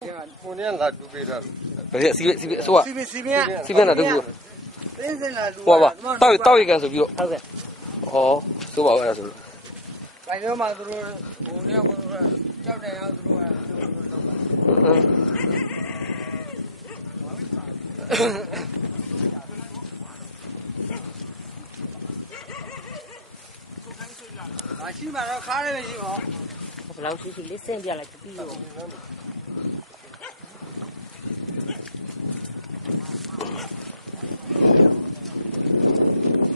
ကိုနေလာတူပေးတာဘယ်စီစီအစိုးရစီမစီမင်းစီပြန်လာတူတင်းစင်လာတူဟိုပါတောက်တောက်ရကန်ဆိုပြီးတော့ဟုတ်ကဲ့ဩဆိုပါဦးအဲ့ဒါဆိုဆိုင်တော့မှသူတို့ဟိုနေကကြောက်တယ်အောင်သူတို့ကလုပ်ပါမရှိမှတော့ခါရမရှိပါဘယ်လောက်ရှိရှိလေးစင်ပြလိုက်ပြီးတော့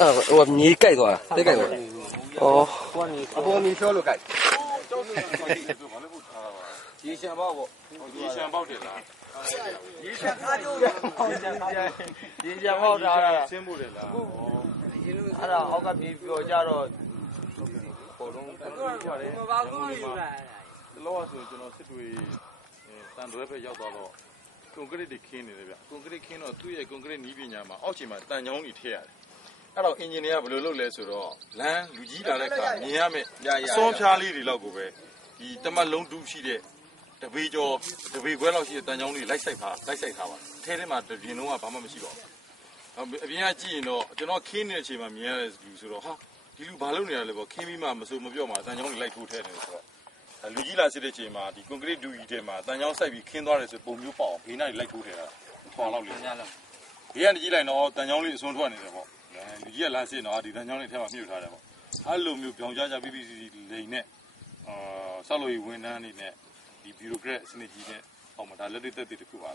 အဲ့ဟိုမြေကြိုက်သွားတာတိတ်ကြိုက်သွားဩအပေါ်မြင်ဖြောလို့ကြိုက်ရေရှမ်းပေါက်ပေါ့ရေရှမ်းပေါက်တယ်လားရေချက်ခါကြိုးရေရှမ်းပေါက်တာဆင်းဖို့တယ်လားအဲ့ဒါအောက်ကပြေးပြောကြတော့ပေါ်လုံးမပါဘူးယူလာလောဆိုကျွန်တော်စစ်တွေတန်တွဲပဲရောက်သွားတော့ကွန်ကရစ်တွေခင်းနေတယ်ဗျကွန်ကရစ်ခင်းတော့သူ့ရဲ့ကွန်ကရစ်နီးပညာမှာအောက်ခြေမှာတန်ချောင်းတွေထည့်ရတယ် အဲ့တော့အင်ဂျင်နီယာဘယ်လိုလုပ်လဲဆိုတော့လမ်းလူကြီးလာတဲ့အခါမြင်ရမယ်အစွန်းဖြားလေးတွေလောက်ကိုပဲဒီတမတ်လုံးတူးရှိတဲ့တပေကျော်တပေခွဲလောက်ရှိတဲ့တန်ချောင်းတွေလိုက်ဆိုင်ထားလိုက်ဆိုင်ထားပါထဲထဲမှာတပြင်းလုံးကဘာမှမရှိပါဘူးအပြင်ကကြည့်ရင်တော့ကျွန်တော်ခင်းနေတဲ့အချိန်မှာမြင်ရတဲ့လူဆိုတော့ဟာဒီလူဘာလုပ်နေရလဲပေါ့ခင်းပြီးမှမစိုးမပြော့မှာတန်ချောင်းတွေလိုက်ထိုးထဲတယ်ဆိုတော့လူကြီးလာစစ်တဲ့ချိန်မှာဒီကွန်ကရစ်ဒူကြီးထဲမှာတန်ချောင်းစိုက်ပြီးခင်းသွားတယ်ဆိုပုံမျိုးပေါ့ဘေးနားလိုက်ထိုးတယ်လားထွာလောက်လေးညလောက်ဘေးကနေကြည့်လိုက်တော့တန်ချောင်းလေးအစွန်းထွက်နေတယ်ပေါ့ လူကြီးကလာစစ်တော့ဒီတန်ချောင်းလေးထဲမှာမြှုပ်ထားတယ်ပေါ့အဲ့လိုမျိုးပြောင်ကြကြပြီးပြီးလိန်နဲ့အာဆောက်လို့ရဝန်ထမ်းနေနဲ့ဒီဘီရိုကရက်စနစ်ကြီးနဲ့ဟောမှာဒါလက်တွေ့သက်သေတစ်ခုပါ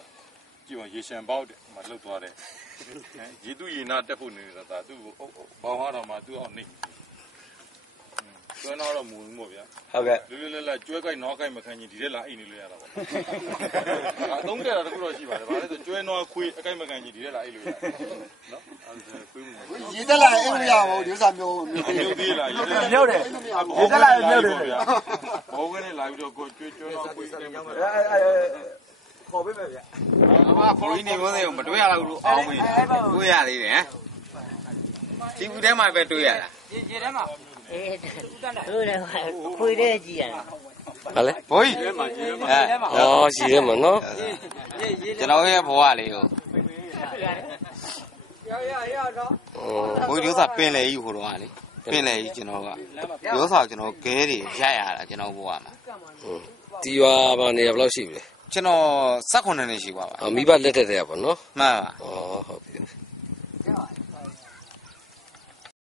ကြည့်ပါရေရှမ်းပေါက်တယ်မလှုပ်သွားတယ်ရေတူရေနာတက်ဖို့နေတာဒါသူ့ကိုဘောင်းရတော့မှသူ့အောင်နေ ကျွမ်းတော့မူဘူးပေါ့ဗျာဟုတ်ကဲ့လွယ်လွယ်လတ်လတ်ကျွဲကြိုက်နွားကြိုက်မခံရင်ဒီထဲလာအိတ်နေလို့ရတာပေါ့။အသုံးကြတာတခုတော့ရှိပါတယ်။ဘာလဲဆိုကျွဲနွားခွေးအကြိုက်မခံရင်ဒီထဲလာအိတ်လို့ရတယ်။နော်။အဲခွေးမှု။ရေတက်လာရင်မရပါဘူးဒီဥစ္စာမျိုးမျိုးမျိုးသေးလားရေမြုပ်တယ်ရေတက်လာရင်မြုပ်တယ်ဗျာ။ဘောကနေလာပြီးတော့ကိုကျွဲကျွဲနွားခွေးနဲ့မှာခေါ်ပေးမယ်ဗျအမခေါ်ရင်းနေမသိဘူးမတွေ့ရတော့ဘူးအောင်းမေးတွေ့ရသေးတယ်ဒီကူထဲမှာပဲတွေ့ရတာရေရေထဲမှာ အေးတို့လည်းခွေတဲ့ကြည့်ရတယ်ဟာလေဘိုးကြီးထဲမှာကျဲမှာအဲဩရှိတယ်မနော်ရေရေကျွန်တော်ရဲ့ဘဝလေးကိုရရရတော့ဩဘိုးကြီးဥစားပင်လေကြီးဟိုတော့ကလေပင်လေကြီးကျွန်တော်ကရောစာကျွန်တော်ခဲတွေရရတာကျွန်တော်ဘဝမှာဒီရွာဘာနေရဘယ်လောက်ရှိပြီလဲကျွန်တော်16နှစ်နေရှိပါပါအမိဘလက်ထက်တည်းပါနော်မှန်ပါဩဟုတ်